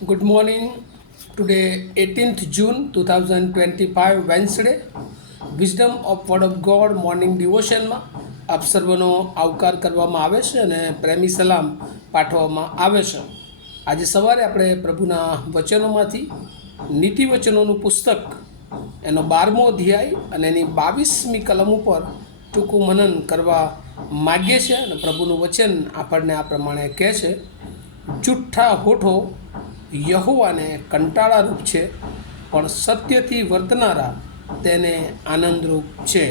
Good morning. Today, 18th June 2025, Wednesday. Wisdom of word of God morning ડિવોશનમાં આપ સર્વનો આવકાર કરવામાં આવે છે અને પ્રેમી સલામ પાઠવવામાં આવે છે. આજે સવારે આપણે પ્રભુના વચનોમાંથી નીતિ વચનોનું પુસ્તક એનો 12મો અધ્યાય અને એની 22મી કલમ ઉપર ટૂંકું મનન કરવા માગીએ છીએ. અને પ્રભુનું વચન આપણને આ પ્રમાણે કહે છે, જુઠ્ઠા હોઠો યહોવાને કંટાળારૂપ છે, પણ સત્યથી વર્તનારા તેને આનંદરૂપ છે.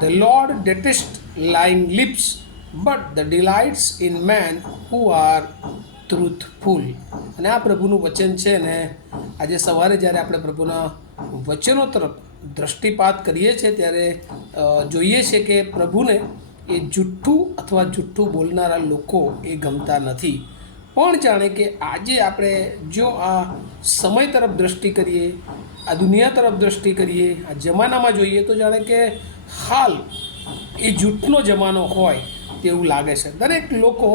The Lord detest lying lips, but the delights in men who are truthful. અને આ પ્રભુનું વચન છે ને આજે સવારે જ્યારે આપણે પ્રભુના વચનો તરફ દૃષ્ટિપાત કરીએ છીએ ત્યારે જોઈએ છે કે પ્રભુને એ જુઠ્ઠું અથવા જુઠ્ઠું બોલનારા લોકો એ ગમતા નથી. પણ જાણે કે આજે આપણે જો આ સમય તરફ દૃષ્ટિ કરીએ, આ દુનિયા તરફ દૃષ્ટિ કરીએ, આ જમાનામાં જોઈએ તો જાણે કે હાલ એ જૂઠનો જમાનો હોય તેવું લાગે છે. દરેક લોકો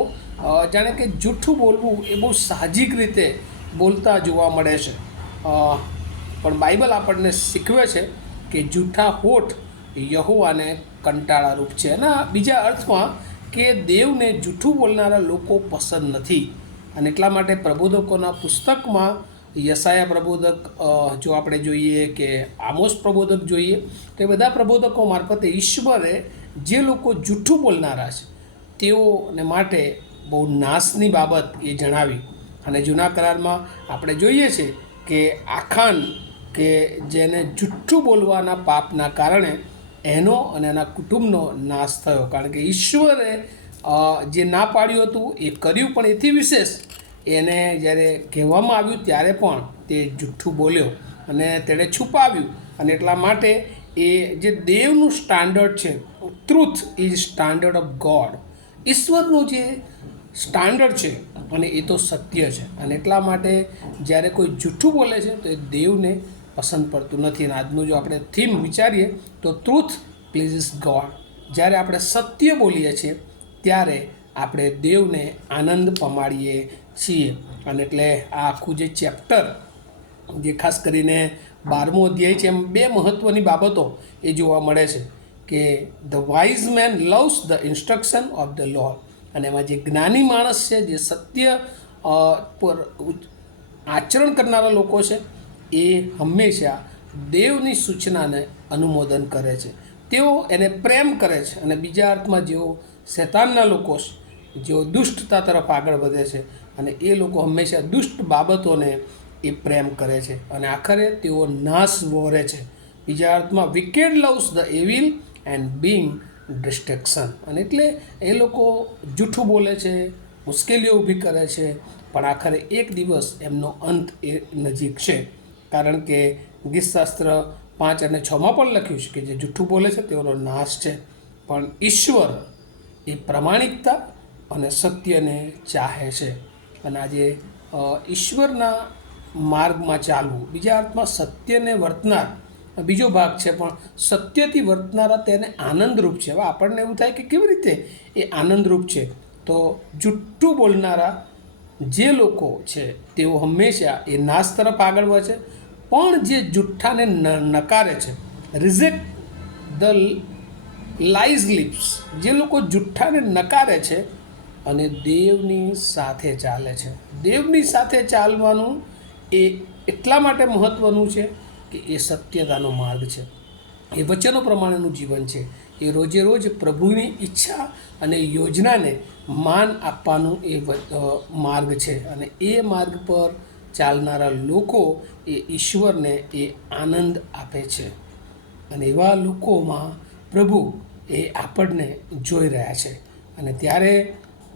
જાણે કે જૂઠું બોલવું એ બહુ સાહજિક રીતે બોલતા જોવા મળે છે. પણ બાઇબલ આપણને શીખવે છે કે જૂઠા હોઠ યહોવાને કંટાળારૂપ છે. અને બીજા અર્થમાં કે દેવને જૂઠું બોલનારા લોકો પસંદ નથી. અને એટલા માટે પ્રબોધકોના પુસ્તકમાં યશાયા પ્રબોધક જો આપણે જોઈએ કે આમોસ પ્રબોધક જોઈએ તો એ બધા પ્રબોધકો મારફતે ઈશ્વરે જે લોકો જૂઠું બોલનારા છે તેઓને માટે બહુ નાશની બાબત એ જણાવી. અને જૂના કરારમાં આપણે જોઈએ છે કે આખાન કે જેને જૂઠું બોલવાના પાપના કારણે એનો અને એના કુટુંબનો નાશ થયો. કારણ કે ઈશ્વરે જે ના પાડ્યું હતું એ કર્યું, પણ એથી વિશેષ એને જ્યારે કહેવામાં આવ્યું ત્યારે પણ તે જુઠ્ઠું બોલ્યો અને તેણે છુપાવ્યું. અને એટલા માટે એ જે દેવનું સ્ટાન્ડર્ડ છે, truth is standard of God, ઈશ્વરનું જે સ્ટાન્ડર્ડ છે અને એ તો સત્ય છે. અને એટલા માટે જ્યારે કોઈ જૂઠું બોલે છે તો એ દેવને પસંદ પડતું નથી. અને આજનું જો આપણે થીમ વિચારીએ તો ટ્રુથ પ્લીઝિસ ગોડ. જ્યારે આપણે સત્ય બોલીએ છીએ ત્યારે આપણે દેવને આનંદ પમાડીએ છીએ. અને એટલે આ આખું જે ચેપ્ટર જે ખાસ કરીને 12મો અધ્યાય છે, એમ બે મહત્ત્વની બાબતો એ જોવા મળે છે કે the wise man loves the instruction of the lord. અને એમાં જે જ્ઞાની માણસ છે, જે સત્ય પર આચરણ કરનારા લોકો છે, એ હંમેશા દેવની સૂચનાને અનુમોદન કરે છે, તેઓ એને પ્રેમ કરે છે. અને બીજા અર્થમાં જેઓ શૈતાનના લોકો છે, જેઓ દુષ્ટતા તરફ આગળ વધે છે, અને એ લોકો હંમેશા દુષ્ટ બાબતોને એ પ્રેમ કરે છે અને આખરે તેઓ નાશ વહોરે છે. બીજા અર્થમાં wicked loves the evil and being distraction. અને એટલે એ લોકો જૂઠું બોલે છે, મુશ્કેલીઓ ઊભી કરે છે, પણ આખરે એક દિવસ એમનો અંત એ નજીક છે. કારણ કે ગીતશાસ્ત્ર 5 અને 6માં પણ લખ્યું છે કે જે જૂઠું બોલે છે તેઓનો નાશ છે, પણ ઈશ્વર એ પ્રમાણિકતા અને સત્યને ચાહે છે. અને આજે ઈશ્વરના માર્ગમાં ચાલવું, બીજા અર્થમાં સત્યને વર્તનાર બીજો ભાગ છે, પણ સત્યથી વર્તનારા તેને આનંદરૂપ છે. હવે આપણને એવું થાય કે કેવી રીતે એ આનંદરૂપ છે? તો જૂઠું બોલનારા જે લોકો છે તેઓ હંમેશા એ નાશ તરફ આગળ વધે છે, પણ જે જુઠ્ઠાને નકારે છે, રિજેક્ટ ધ લાઇઝ લિપ્સ, જે લોકો જુઠ્ઠાને નકારે છે અને દેવની સાથે ચાલે છે. દેવની સાથે ચાલવાનું એ એટલા માટે મહત્ત્વનું છે કે એ સત્યતાનો માર્ગ છે, એ વચનો પ્રમાણેનું જીવન છે, એ રોજે રોજ પ્રભુની ઈચ્છા અને યોજનાને માન આપવાનું એ માર્ગ છે. અને એ માર્ગ પર ચાલનારા લોકો એ ઈશ્વરને એ આનંદ આપે છે. અને એવા લોકોમાં પ્રભુ એ આપણને જોઈ રહ્યા છે. અને ત્યારે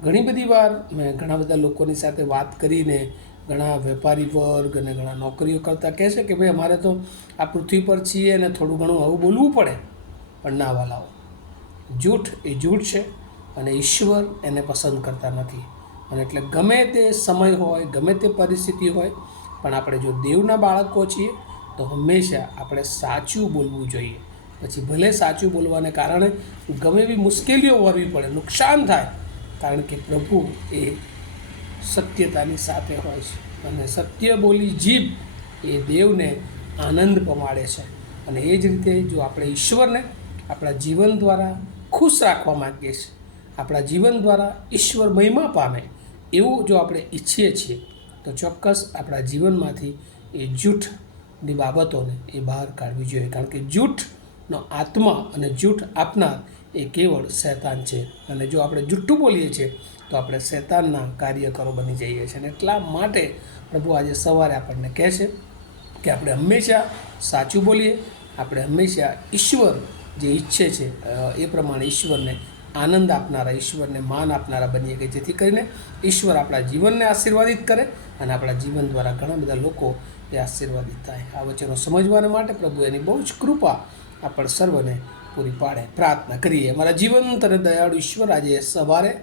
ઘણી બધી વાર મેં ઘણા બધા લોકોની સાથે વાત કરીને, ઘણા વેપારી વર્ગ અને ઘણા નોકરીઓ કરતાં કહે છે કે ભાઈ અમારે તો આ પૃથ્વી પર છીએ અને થોડું ઘણું આવું બોલવું પડે. પણ ના વાલાઓ, જૂઠ એ જૂઠ છે અને ઈશ્વર એને પસંદ કરતા નથી. અને એટલે ગમે તે સમય હોય, ગમે તે પરિસ્થિતિ હોય, પણ આપણે જો દેવના બાળકો છીએ તો હંમેશા આપણે સાચું બોલવું જોઈએ. પછી ભલે સાચું બોલવાને કારણે ગમે એવી મુશ્કેલીઓ વરવી પડે, નુકસાન થાય, કારણ કે પ્રભુ એ સત્યતાની સાથે હોય છે. અને સત્ય બોલી જીભ એ દેવને આનંદ પમાડે છે. અને એ જ રીતે જો આપણે ઈશ્વરને આપણા જીવન દ્વારા ખુશ રાખવા માગીએ છીએ, આપણા જીવન દ્વારા ઈશ્વર મહિમા પામે એવું જો આપણે ઈચ્છીએ છીએ, તો ચોક્કસ આપણા જીવનમાંથી એ જૂઠની બાબતોને એ બહાર કાઢવી જોઈએ. કારણ કે જૂઠનો આત્મા અને જૂઠ આપનાર એ કેવળ શૈતાન છે. અને જો આપણે જૂઠું બોલીએ છીએ તો આપણે શૈતાનના કાર્યકરો બની જઈએ છીએ. અને એટલા માટે પ્રભુ આજે સવારે આપણને કહે છે કે આપણે હંમેશા સાચું બોલીએ, આપણે હંમેશા ઈશ્વર જે ઈચ્છે છે એ પ્રમાણે ઈશ્વરને આનંદ આપનારા, ઈશ્વરને માન આપનારા બનીએ, કે જેથી કરીને ઈશ્વર આપણા જીવનને આશીર્વાદિત કરે અને આપણા જીવન દ્વારા ઘણા બધા લોકો એ આશીર્વાદિત થાય. આ વચનો સમજવાના માટે પ્રભુ એની બહુ જ કૃપા આપણ સર્વને પૂરી પાડે. પ્રાર્થના કરીએ. અમારા જીવંત અને દયાળુ ઈશ્વર, આજે સવારે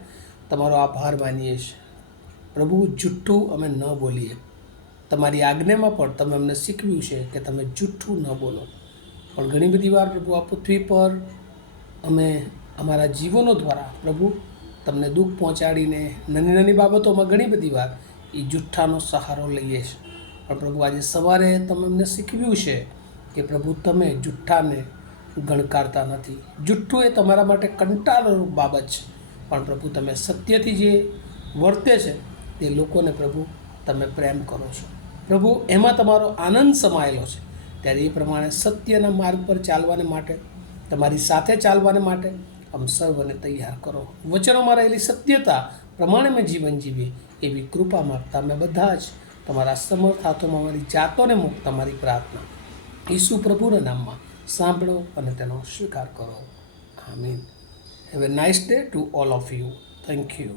તમારો આભાર માનીએ છીએ પ્રભુ. જૂઠું અમે ન બોલીએ. તમારી આજ્ઞામાં પણ તમે અમને શીખવ્યું છે કે તમે જૂઠું ન બોલો. પણ ઘણી બધી વાર પ્રભુ આ પૃથ્વી પર અમે અમારા જીવનો દ્વારા પ્રભુ તમને દુઃખ પહોંચાડીને નાની નાની બાબતોમાં ઘણી બધી વાર એ જુઠ્ઠાનો સહારો લઈએ છીએ. પણ પ્રભુ આજે સવારે તમે અમને શીખવ્યું છે કે પ્રભુ તમે જુઠ્ઠાને ગણકારતા નથી. જુઠ્ઠું એ તમારા માટે કંટાળારૂપ બાબત છે. પણ પ્રભુ તમે સત્યથી જે વર્તે છે તે લોકોને પ્રભુ તમે પ્રેમ કરો છો. પ્રભુ એમાં તમારો આનંદ સમાયેલો છે. ત્યારે એ પ્રમાણે સત્યના માર્ગ પર ચાલવાને માટે, તમારી સાથે ચાલવાને માટે આમ સર્વને તૈયાર કરો. વચનોમાં રહેલી સત્યતા પ્રમાણે મેં જીવન જીવીએ એવી કૃપા માગતા અમે બધા જ તમારા સમર્થ હાથોમાં અમારી જાતોને મૂકતા મારી પ્રાર્થના ઈસુ પ્રભુના નામમાં સાંભળો અને તેનો સ્વીકાર કરો. Amen. Have a nice day to all of you. Thank you.